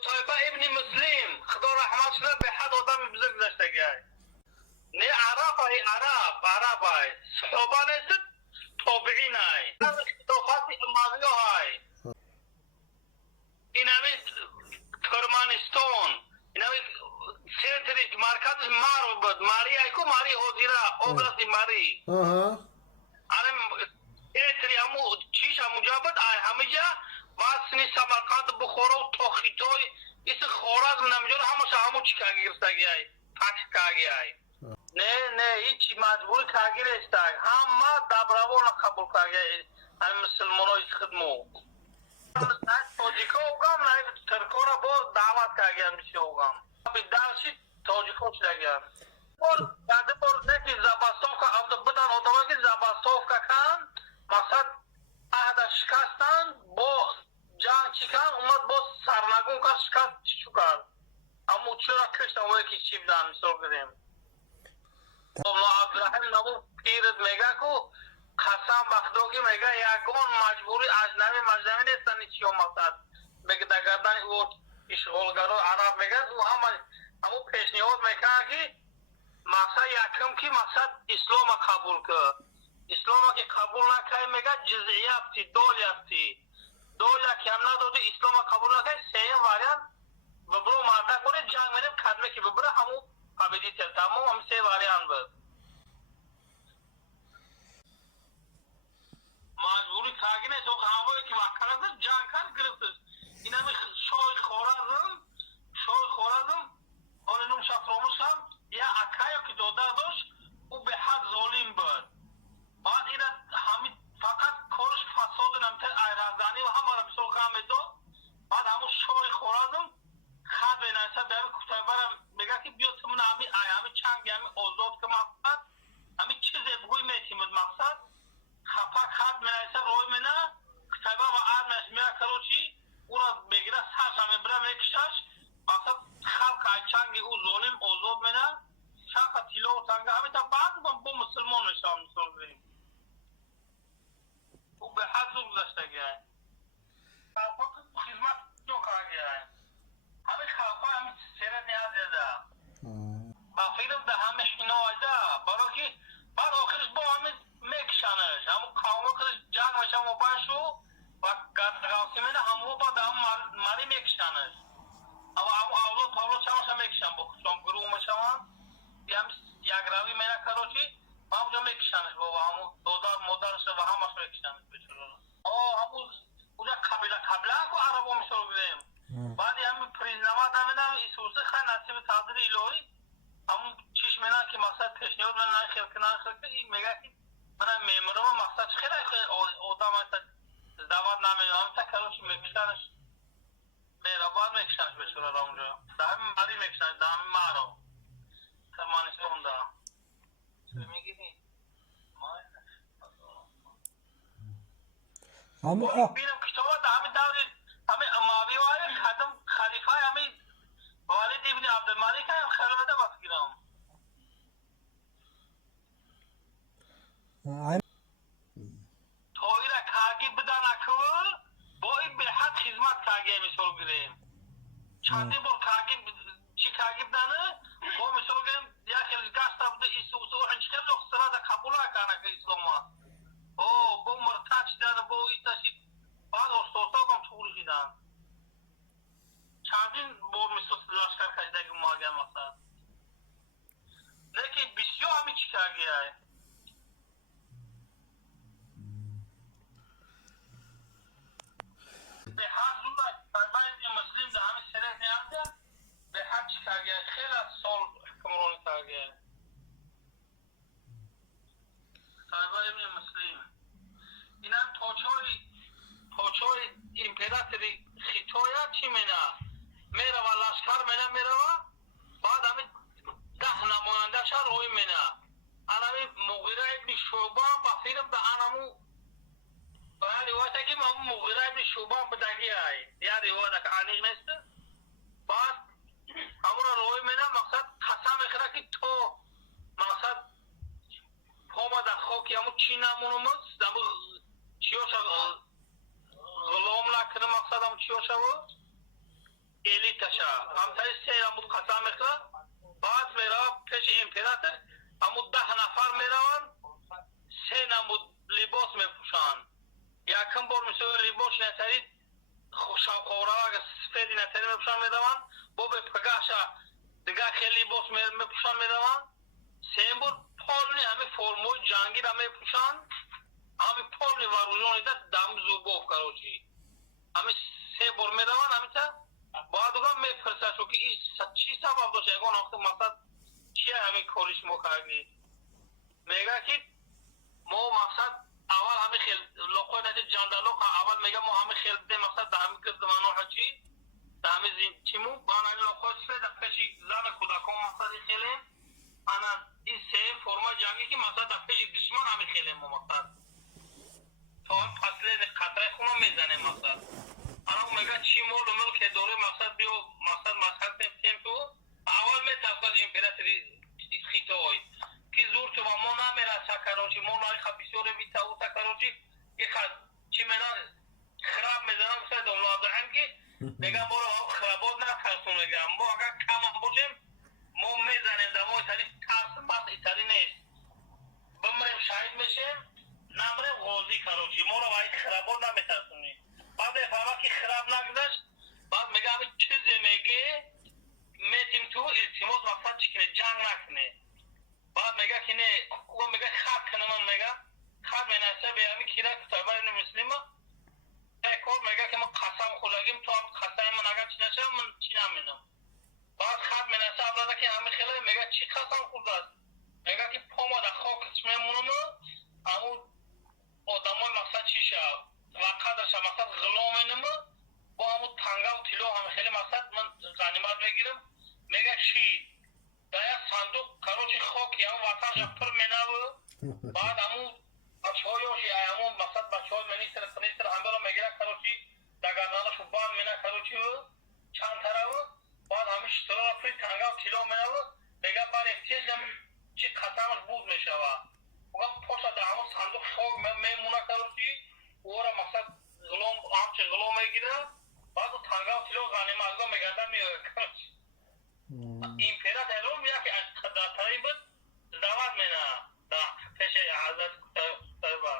کتایبه ابن مسلم خدا رحمتش کنه به حد آدم بزرگ داشته گه نه عرب های عرب های صحابه نیست تابعین های خلافت اموی های این همین ترکمنستان این همین سنتری مرکزش مار بود ماری های کو ماری حضیره اوبلاست ماری سنتری همو چیش همونجا بود همه جا واسنی سمرقند بخورا و تاخیتای ایس خوارزم نمیجور همو چی کاگی گرفتگی های فتح کاگی های نه هیچی مجبوری کاگی رستگ همه دبروان قبول کاگی همین مسلمان های خدمو تاجیکا اوگم نه ترکا را با دعوت کاگی هم بیشی اوگم بیدرشی تاجیکا چلگی هم یاده بار نکی زبستاف که عبد بدن آدمه که زبستاف که کن مقصد عهد شکستن با جنگ چی کن اومد با سرنگون که شکست چی کن اما چرا کشت اومده که چی بدن مثال کنیم الله عبدالرحیم نمو پیرد میگه که قسم بخدا که میگه یکان مجبوری مجنبی نیستن چی هم مقصد میگه دگردن او اشغالگرا عرب میگه او همو پیشنیاد میکنه که مقصد یکم که مقصد اسلام قبول که اسلام که قبول نکنه میگه جزعی هستی دول که هم نداده اسلام قبول نکنه سیم واریان ببرو مرده کنه جنگ میدیم کدمه که ببره همو قبیلی تلتا هم سه واریان بود مجبوری کاغی نیست و هموی که مکرده جنگ کرد گرفتش این همه شای خورازم آن نوم شفراموش هم یا اکایا که داده داشت او به حد ظالم بود بعد این همین فقط کارش فساد نمتر ایرازانی و همه را بسر خواهم داد بعد همون شای خورازم خط به نایسه به همین کتایبه را بگه که بیاد سمون همین چنگ همین آزاد که مقصد همین چیز بگوی میتیمد مقصد خفا خط به نایسه روی منه کتایبه و عرمش میره کروچی او را بگیره سرش همین بره میکشش مقصد خلق های چنگ او ظالم آزاد منه شاق تیلا و تنگه همین تا بعد با مسلمان میشه هم مثال بریم او به حد زور گذاشته گه خدمت جو کار گه همین خلقا همین سیرت نیاز دیده با فیلم ده همه اینا آیده برای که بعد آخرش با همین میکشنش همون قومه کدش جنگ میشه و باشو و قاسمه نه همون با ده هم مری میکشنش اما اولاد پاولو چماش هم میکشن با خودشون گروه میشه هم یک روی مینه کروچی همونجا میکشنش بابا همون دادار مادرش و همش میکشنش بچرا همون اونجا قبیله که عربا میشور بودیم بعد همین پریزنما دامنم ایسوسه خیلی نصیب تقدیر الهی همون چیش مینه که مقصد پیشنیاد من نخیر که این میگه که من میمرم مقصد خیلی آدم دعوت نمیدونم تا کروچی میکشنش میره بعد میکشنش بچرا را اونجا ده همین مری میکشنش ده همین مرا ترکمنستان ده میگیدی بینم کتابت همین دوری همین اماوی واری خدم خلیفه همین والد ابن عبدالملک هم خلوته بسگیرم توی را کاغی بدن اکول با این به حد خدمت کاغی مثال گریم چندی بار چی کاغی بدنه با مثال گریم یا خیلی گشت بوده ایسوسه و هنچ خیلی اخصرا ده قبول نکنه که اسلام ها با مرتد شدن با ایتاشی بعد استوتا کم توری شدن چندین با مثل لشکر کشیده که ماگه مقصد لیکن بسیار همی چی کاغی های به هر زور باید مسلم ده همین سره نیامده به هر چی کاغی های خیلی سال حکمرانی کاغی های طایبه ابن مسلم این هم تاچای امپراتوری خیتویا چی میره و لشکر میره و بعد همین 10 نماینده شهر روی میره همین مغیره ابن شعبان با فیلم به انمو باید روایت که مغیره ابن شعبان بدگی های یا روایت که عنیق نیست بعد همون روی میره مقصد قسم میخوره که تو مقصد پاما در خاکی همون چی نمونمز چیوشا غلام نکنه مقصد همون چیوشا بود елиташа ҳамсари се амуд қасам мехӯрад баъд меравад пеши император амуд 10 нафар мераванд се намуд либос мепӯшанд якм бор мисоли либос натари шавқовравага сфеди натари мепӯшанд мераванд бо бепгаша дигар хел либос мепӯшанд мераванд сеюм бор полни ҳами формои ҷангира мепӯшанд ҳами полни варӯжонида дами зубов карочи ҳами се бор мераванд ҳамита бояд угам мепурсад шо ки чи сабаб дошт ягон вақти мақсад чия ҳамин кори шумо кардед мега ки мо мақсад аввал ҳами хел лоқои нади ҷандалоқ аввал мега мо ҳами хел бидем мақсад да ҳами гирдманоҳа чи да ҳами чиму баъд лоқои сфеда пеши зани кӯдакон мақсади хелем ана ин сеюм формаи ҷангӣ ки мақсад да пеши душман ҳами хелем мо мақсад то последни қатраи хуно мезанем мақсад ана мега чи молу мулке дорем мақсад биё мақсад масхалтем темпу аввал метавсад императори хитой ки зур то мо намераса карочи мо наиха бисёре витаута карочи иха чи менан храб мезанам мисали домладаам ки мегам боро хработ накарсун мегам мо агар камам бошем мо мезанем да мо итари тарс бас итари нест бимрем шаҳид мешем намрем ғозӣ карочи моро ваид хработ наметарсуни баъд мефаҳма ки храб нагзашт баъд мега ҳами чизе меге метим ту илтимос мақсад чӣ кине ҷанг накуне баъд мега ки не ӯ мега хат кунаман мега хат менависа бе ҳами кира кутаба ибни муслима кор мега ки мо қасам хӯрдагим то қасами ман агар чӣ нашава ман чӣ наменам баъд хат менависа авлада ки ҳами хела мега чӣ қасам хӯрдааст мега ки пома да хокиш мемонаmu ҳамун одамои мақсад чӣ шав ва қадрша мақсад ғулом менаму бо ҳамун тангаву тилло ҳами хеле мақсад ман ғанимат мегирам мега чӣ да як сандуқ карочи хоки ҳамун ватанша пур менаву баъд ҳамун бачаҳои ёши ҳамун мақсад бачаҳои министр принистр ҳамеро мегира карочи да гарданашу банд мена карочи чанд тараву баъд ҳамин штирора пури тангаву тилло менаву мега барефтежам чӣ қасамаш буз мешава угам поша да ҳамун сандуқ хок мемона карочи ӯро мақсад ғулом ҳамчи ғулом мегира баъд тангаву тилло ғаниматго мегарда меояд карочи император яке қадртарин буд дават мена да пеши ҳазрат Қутайба